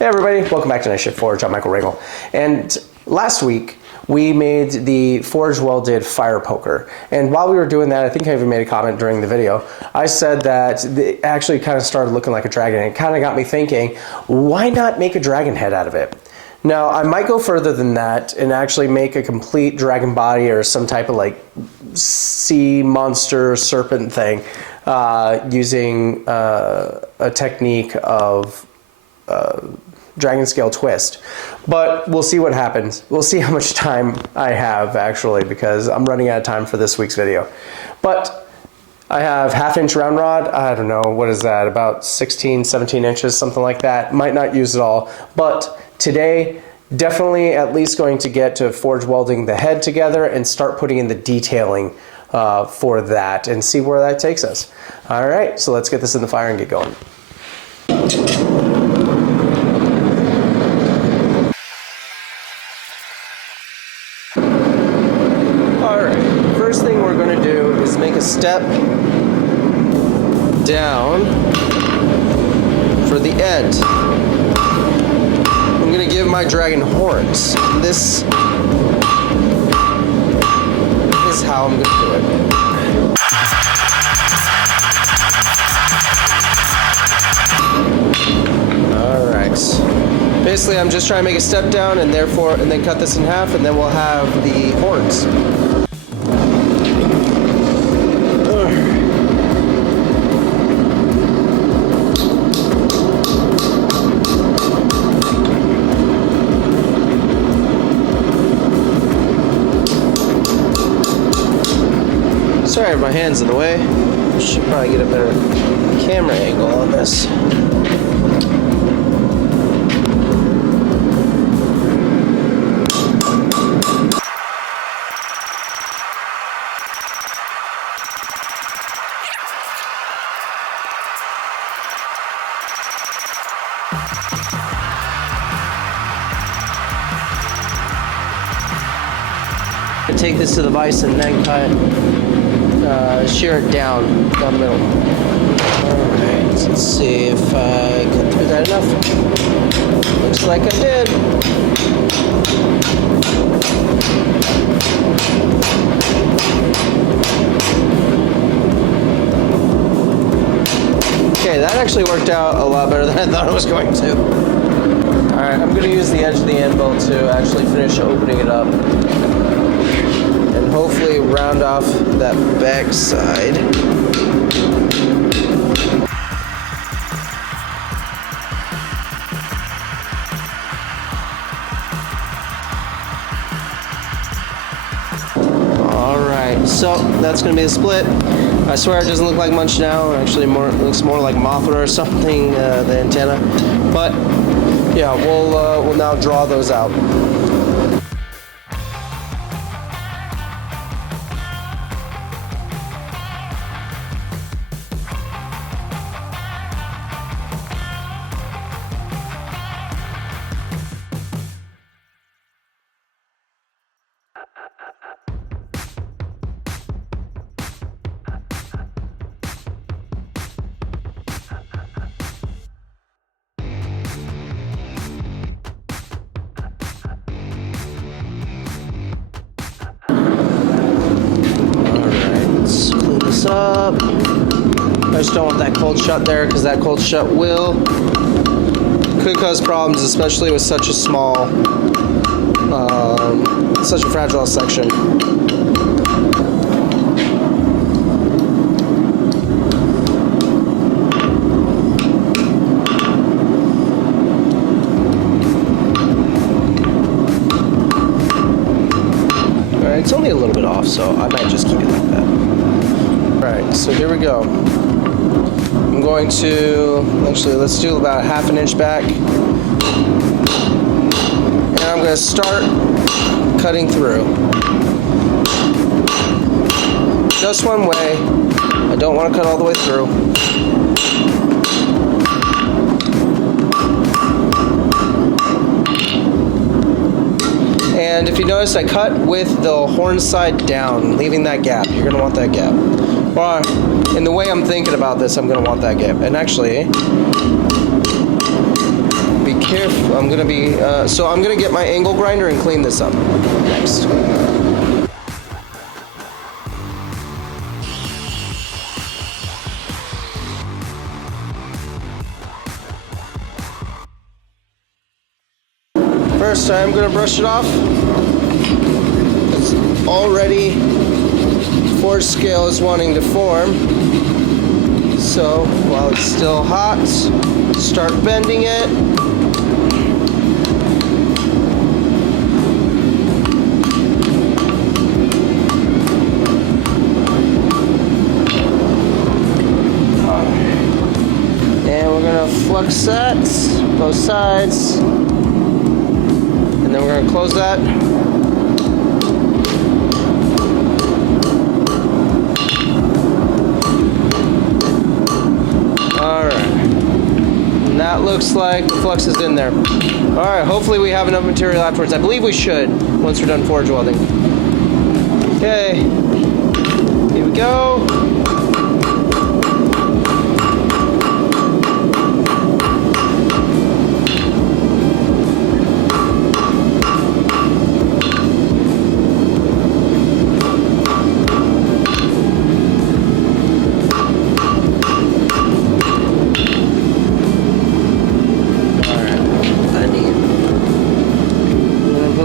Hey everybody, welcome back to Night Shift Forge. I'm Michael Ringel. And last week we made the forge-welded fire poker. And while we were doing that, I think I even made a comment during the video. I said that it actually kind of started looking like a dragon. And it kind of got me thinking, why not make a dragon head out of it? Now, I might go further than that and actually make a complete dragon body or some type of like sea monster serpent thing using a technique of dragon scale twist. But we'll see what happens. We'll see how much time I have actually, because I'm running out of time for this week's video. But I have 1/2 inch round rod. I don't know, what is that, about 16, 17 inches, something like that. Might not use it all, but today definitely at least going to get to forge welding the head together and start putting in the detailing for that and see where that takes us. All right, so let's get this in the fire and get going. First thing we're going to do is make a step down for the end. I'm going to give my dragon horns. This is how I'm going to do it. Alright. Basically, I'm just trying to make a step down and then cut this in half, and then we'll have the horns. Sorry, my hand's in the way. Should probably get a better camera angle on this. Take this to the vise and then shear it down the middle. Alright, let's see if I cut through that enough. Looks like I did. Okay, that actually worked out a lot better than I thought it was going to. Alright, I'm going to use the edge of the anvil to actually finish opening it up. Hopefully round off that back side. Alright, so that's going to be a split. I swear it doesn't look like much now. Actually, it looks more like Mothra or something, the antenna. But yeah, we'll now draw those out. Up. I just don't want that cold shut there, because that cold shut could cause problems, especially with such a small, such a fragile section. Alright, it's only a little bit off, so I might just keep it like that. Alright, so here we go. I'm going to, actually let's do about 1/2 inch back. And I'm going to start cutting through. Just one way. I don't want to cut all the way through. And if you notice, I cut with the horn side down, leaving that gap. You're going to want that gap. Or, in the way I'm thinking about this, I'm going to want that gap. And actually, be Here, I'm gonna be, so I'm gonna get my angle grinder and clean this up next. First, I'm gonna brush it off. It's already, forge scale is wanting to form. So while it's still hot, start bending it. And we're gonna flux that, both sides. And then we're gonna close that. That looks like the flux is in there. All right, hopefully we have enough material afterwards. I believe we should once we're done forge welding. Okay, here we go.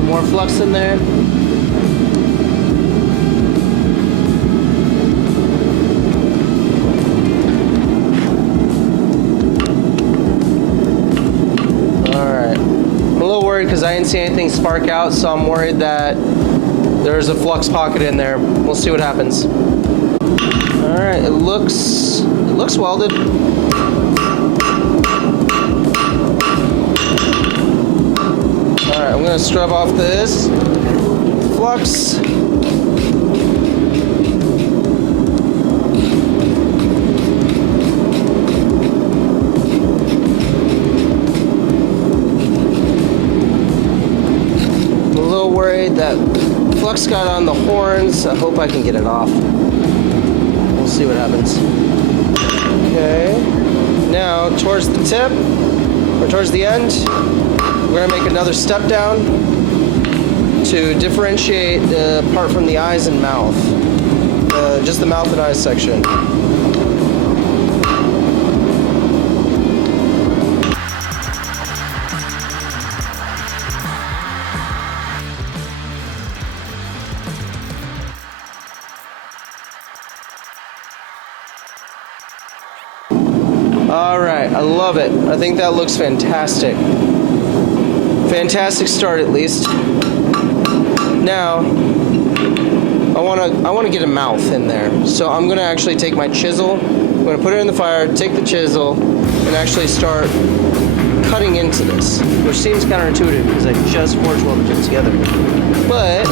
More flux in there. Alright. I'm a little worried because I didn't see anything spark out, so I'm worried that there's a flux pocket in there. We'll see what happens. Alright, it looks welded. Alright, I'm going to scrub off this flux. I'm a little worried that flux got on the horns. I hope I can get it off. We'll see what happens. Okay, now towards the tip, or towards the end, we're gonna make another step down to differentiate the part from the eyes and mouth. Just the mouth and eyes section. All right, I love it. I think that looks fantastic. Fantastic start, at least. Now, I want to get a mouth in there. So I'm going to actually take my chisel. I'm going to put it in the fire, take the chisel, and actually start cutting into this, which seems counterintuitive because I just forge welded it together. But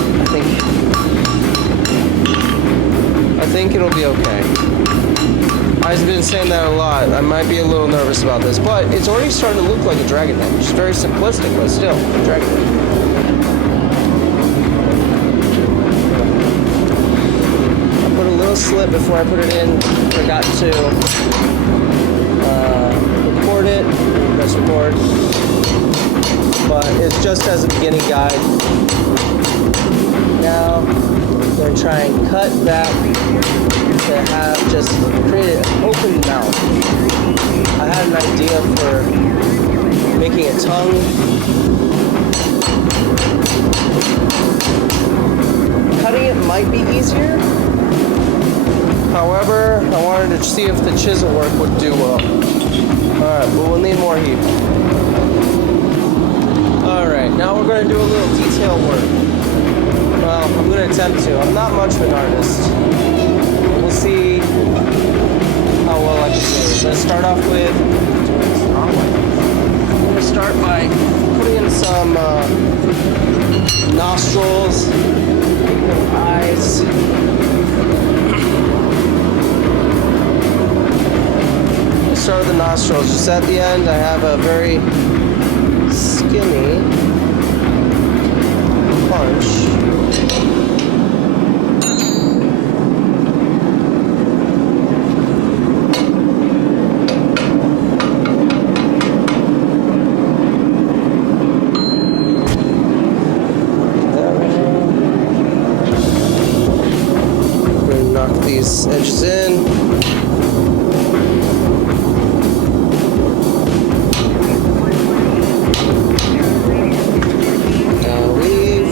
I think it'll be okay. I've been saying that a lot. I might be a little nervous about this, but it's already starting to look like a dragon head, which is very simplistic, but still, a dragon head. I put a little slip before I put it in. Forgot to record it, press record, but it's just as a beginning guide. Now, I'm going to try and cut back to have just create an open mouth. I had an idea for making a tongue. Cutting it might be easier. However, I wanted to see if the chisel work would do well. Alright, but we'll need more heat. Alright, now we're going to do a little detail work. Well, I'm going to attempt to. I'm not much of an artist. We'll see how well I can do. Let's start off with, I'm going to start by putting in some nostrils, eyes. Let's start with the nostrils. Just at the end, I have a very skinny punch. these edges in.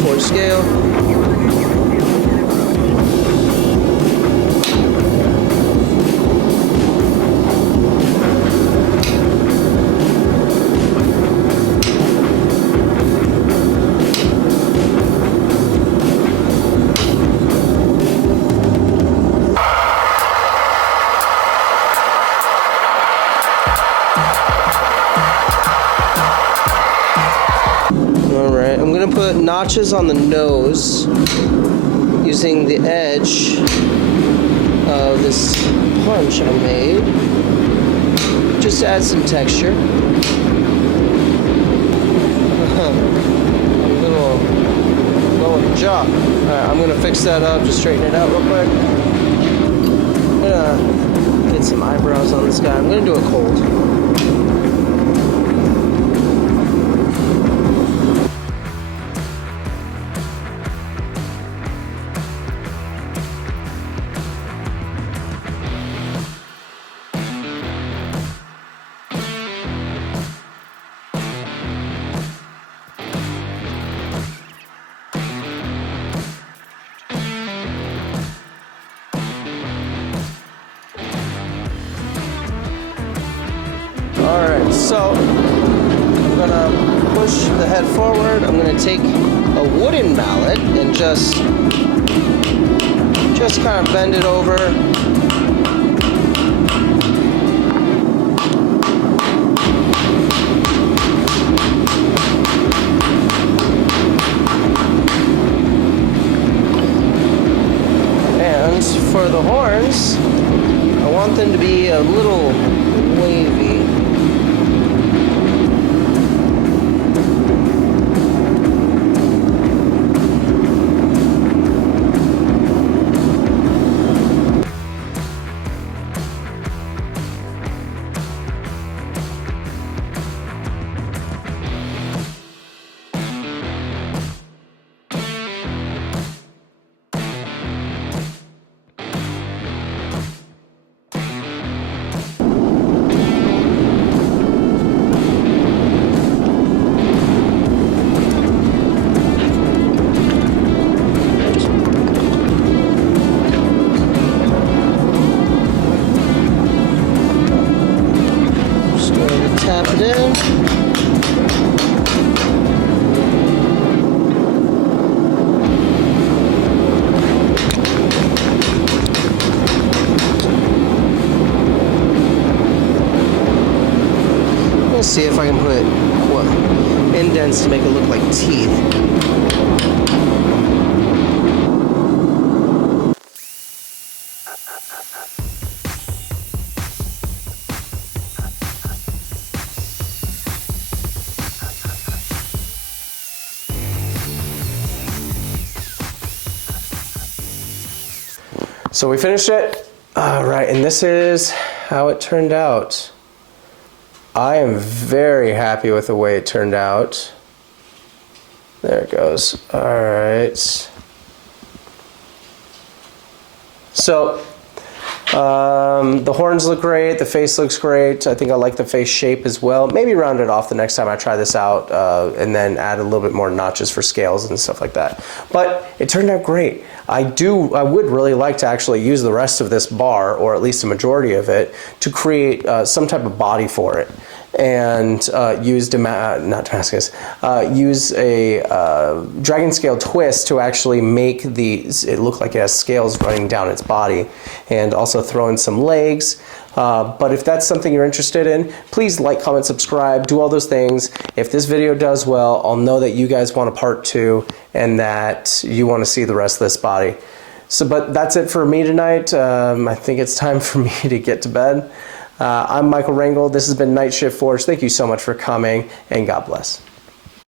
Forge scale. Alright, I'm going to put notches on the nose using the edge of this punch I made. Just to add some texture. Little low in the jaw. Alright, I'm going to fix that up, just straighten it out real quick. I'm going to get some eyebrows on this guy. I'm going to do it cold. Alright, so I'm gonna push the head forward. I'm gonna take a wooden mallet and just kind of bend it over. And for the horns, I want them to be a little wavy. Tap it in. Let's see if I can put indents to make it look like teeth. So we finished it. All right, and this is how it turned out. I am very happy with the way it turned out. There it goes. All right. So the horns look great. The face looks great. I think I like the face shape as well. Maybe round it off the next time I try this out and then add a little bit more notches for scales and stuff like that. But it turned out great. I would really like to actually use the rest of this bar, or at least a majority of it, to create some type of body for it, and use use a dragon scale twist to actually make it look like it has scales running down its body, and also throw in some legs. But if that's something you're interested in, please like, comment, subscribe, do all those things. If this video does well, I'll know that you guys want a part 2 and that you want to see the rest of this body. So, but that's it for me tonight. I think it's time for me to get to bed. I'm Michael Rangel. This has been Night Shift Forge. Thank you so much for coming, and God bless.